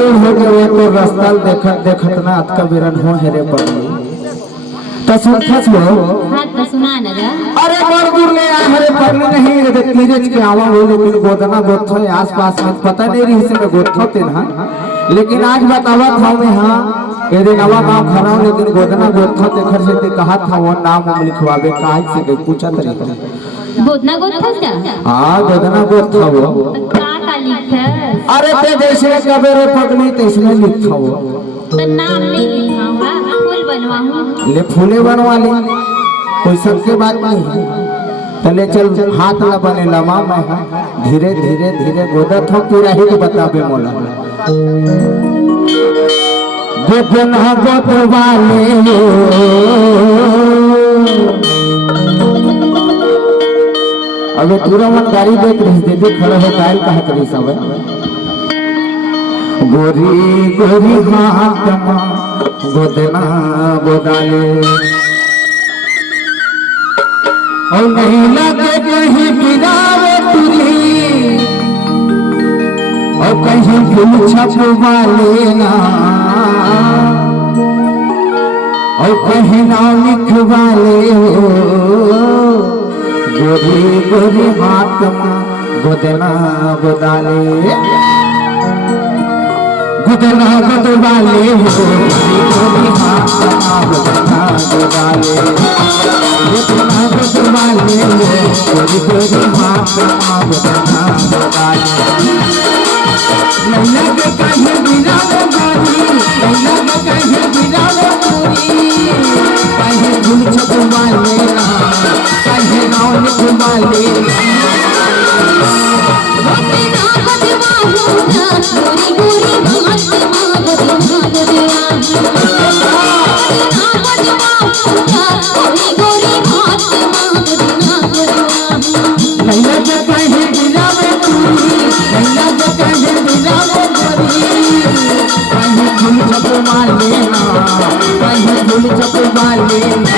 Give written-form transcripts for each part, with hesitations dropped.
रास्ता देखत देखत ना अतका बिरन हो हेरे पड़ली तो सुनथस हो हां तो सुना न रे। अरे बड़ दूर ले आ हरे पड़ली नहीं रे तीरज के आवा हो लेकिन गोदना गोथो आसपास में पता नहीं रही से मैं गोथो ते ना लेकिन आज बतावा था मैं हां ये दिन नवा गांव खरा लेकिन गोदना गोथो ते घर से ते कहा था वो नाम लिखवावे काहे से के पूछा तरी गोदना गोथो क्या? हां गोदना गोथो वो का लिखा? अरे ते जैसे कबेरे पगली तैसने लिखा हो तो नाम नहीं लिखाऊंगा फूल बनवाऊंगा ले फूले बनवा ले कोई सबके बात नहीं है तले चल हाथ ला बने लमा मैं धीरे धीरे धीरे गोदा थो पूरा ही बताबे मोला गोदना गोदवाले अबे पूरा मन गाड़ी देख रही दीदी खड़ा हो कायल कहा करी सब गोरी गोरी हाथ गोदना गोदाले और नहीं लगे कहीं गिरावे तुरी और कहीं फूल छपवा लेना और कहीं नाम लिखवा ले गोरी गोरी हाथ गोदना गोदाले गोदना गोदवाले गोरी गोरी हाथ गोदना गोदाले गोदना गोदवाले गोरी गोरी हाथ गोदना गोदाले लैला के कहीं बिरावे गोरी लैला के कहीं बिरावे गोरी कहीं फूल छपवा लेना कहीं नाम लिखवा लेना गोरी गोरी लैला के कहीं बिरावे गोरी लैला के कहीं बिरावे गोरी कहीं फूल छपवा लेना कहीं फूल छपवा लेना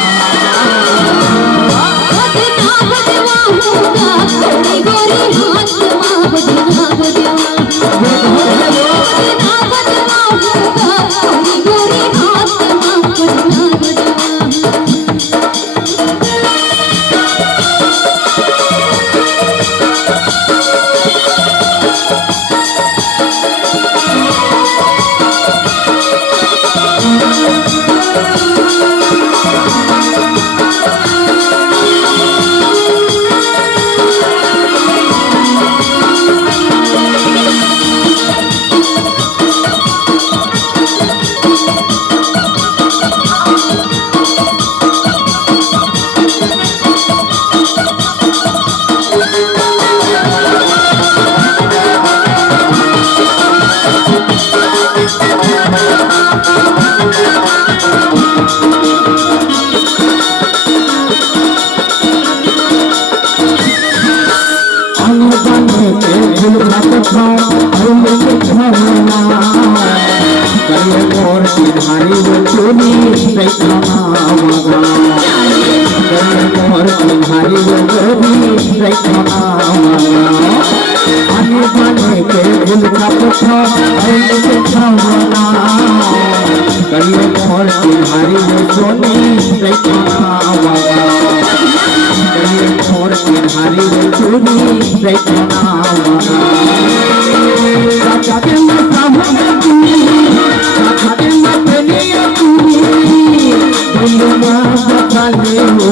Thank you. बसा ले हो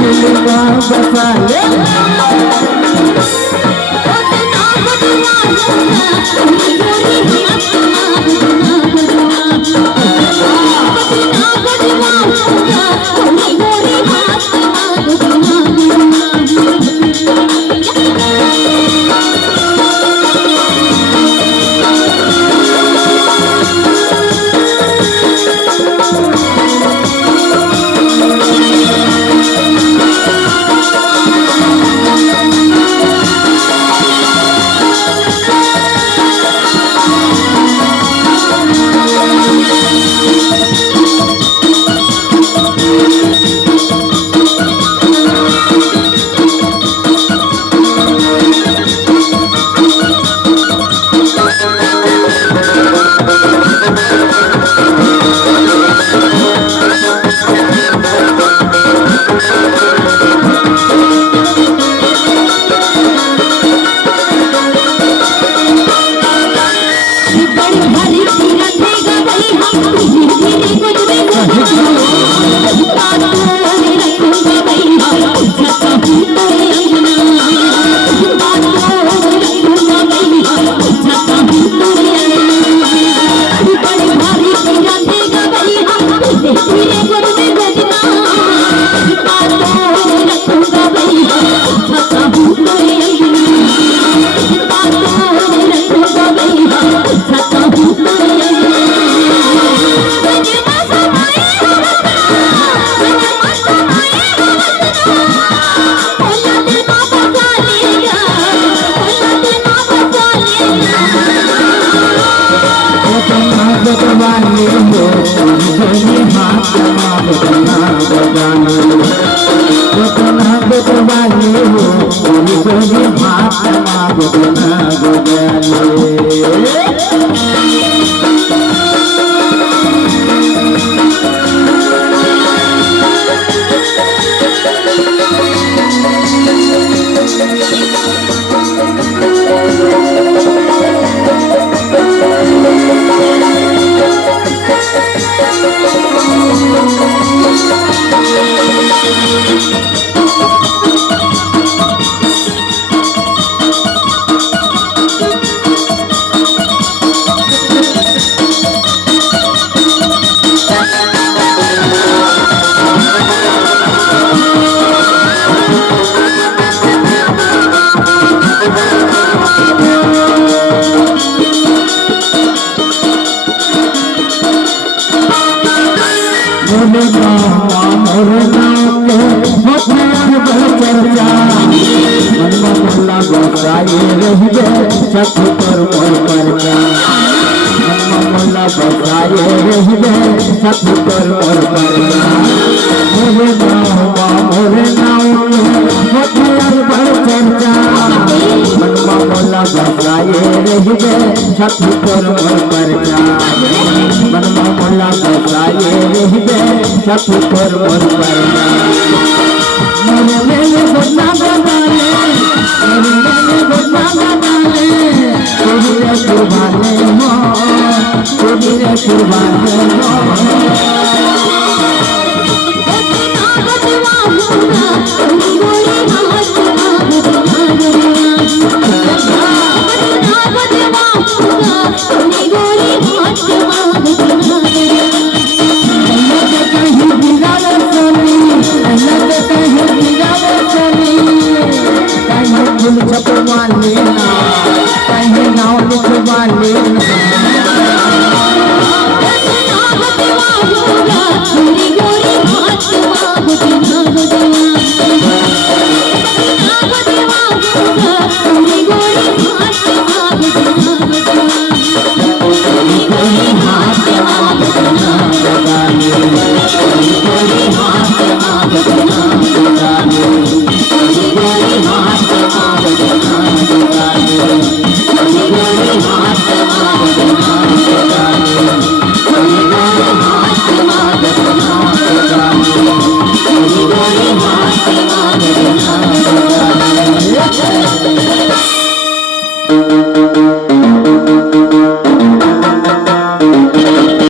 दिल का बसा ले